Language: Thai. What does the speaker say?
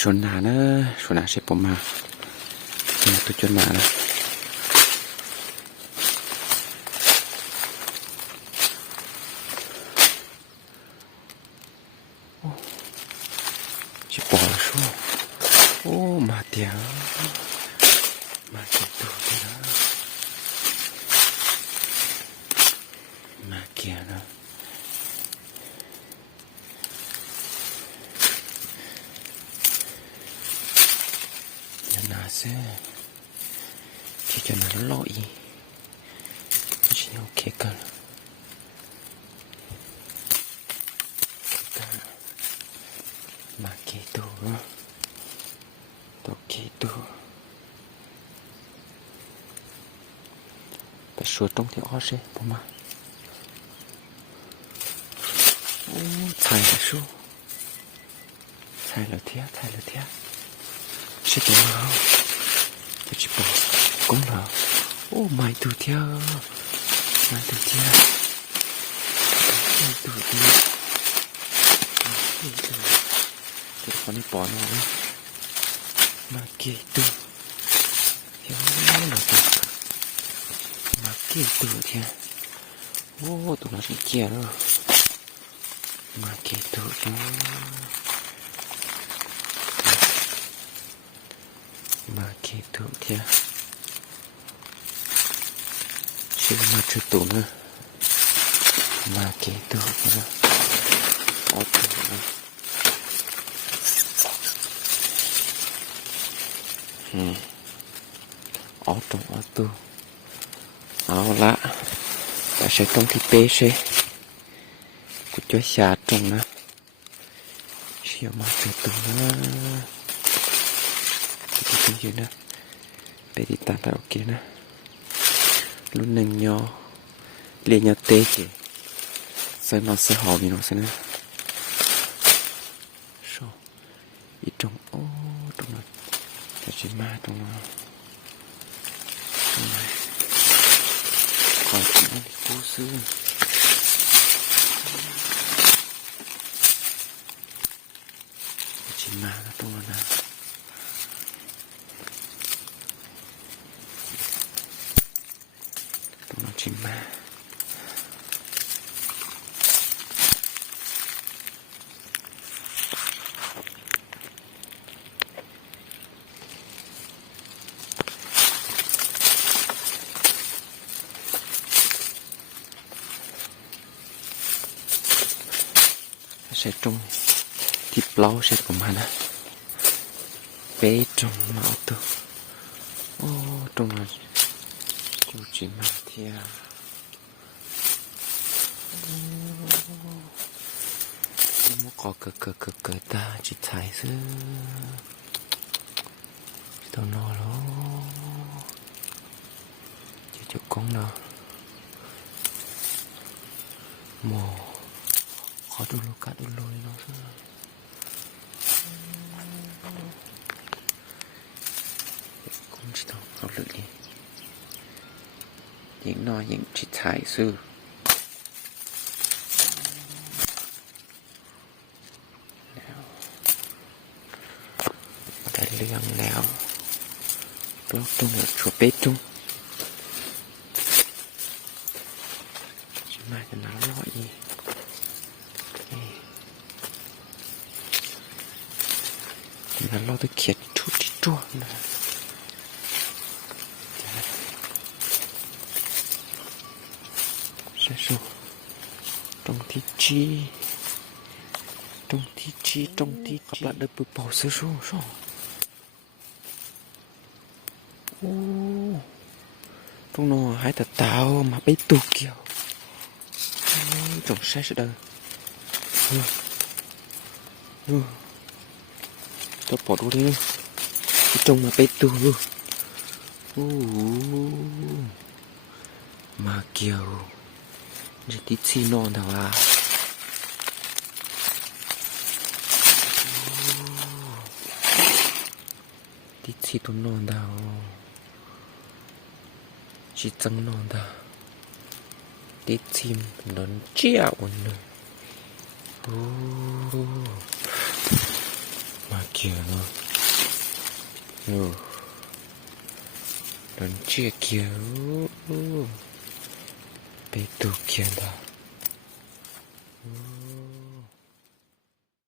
ชนหนานะชนหนาใช่ผมมาตัวจนหนานะชิปอลชูโอ้มาเตียมาเก็บตัวดีนะมาเกียนะนาเซ่ที่จะน่าลอยชิโอเคกันมาเกตูตัวเกตูไปชวนตรงที่อ้อเซ่ผมมาโอ้ถ่ายแล้วชูถ่ายแล้วเทียถ่ายแล้วเทียใช่ตัวเราตัวชิบะกุ้งเราโอ้ไม่ตัวเทียไม่ตัวเทียไม่ตัวเทียตัวคนนี้ปอนเอามาเกตัวเทียเราตัวมาเกตัวเทียโอ้ตัวนั้นเกียร์แล้วมาเกตัวเทียมาเกตุเทียชื่อมาชื่อตุนะมาเกตุนะออตุนะออตุเอาละแต่ใช้ตรงที่เป๊ะใช่กูจะชาร์จตรงนะเชี่ยวมาชื่อตุนะอยู่นะไปติดตามไปโอเคนะรุ่นหนึ่งยอเรียนยอเตะเกเซนอสหอมีน้องเซนะโชอีตรงโอ้ตรงนั้นจะชิมาตรงนั้นขอที่นั่นกูซื้อชิมาตรงนั้นนะชิมมาใช้ตรงที่เปล่าใช้ประมาณนะเป๊ะตรงมาตัวโอ้ตรงนั้นกูชิมมาเทียมุกเกิดตาจิตใจซื้อตัวนอแล้วจะจุกกงเนาะโมขอดูลูกกาดูลอยเนาะคุณจะต้องเอาเลยดิยิงน้อยยิงจิตใจซื้อเรื่องแล้วเราต้องชัวเป๊ะจุ้งมาจะน้ำร้อยแล้วเราต้องเขียนทุกที่จ้วงนะใช่สู้ตรงที่จีตรงที่กับละเดือบเป่าซื้อสู้โอ้ตรงนอหายแต่เตามาไปตุกเกี่ยวจงใช้สุดเลยตัวปอดดูดิจงมาไปตุโอ้มาเกี่ยวจะติดซีนอนแต่ว่าติดซีตัวนอนดาวจิตจังนอนดาติดทีมนอนเจียววันนึงโอ้มาเกี่ยว kia mà. Lần chia kia. Bị tụ kia đó.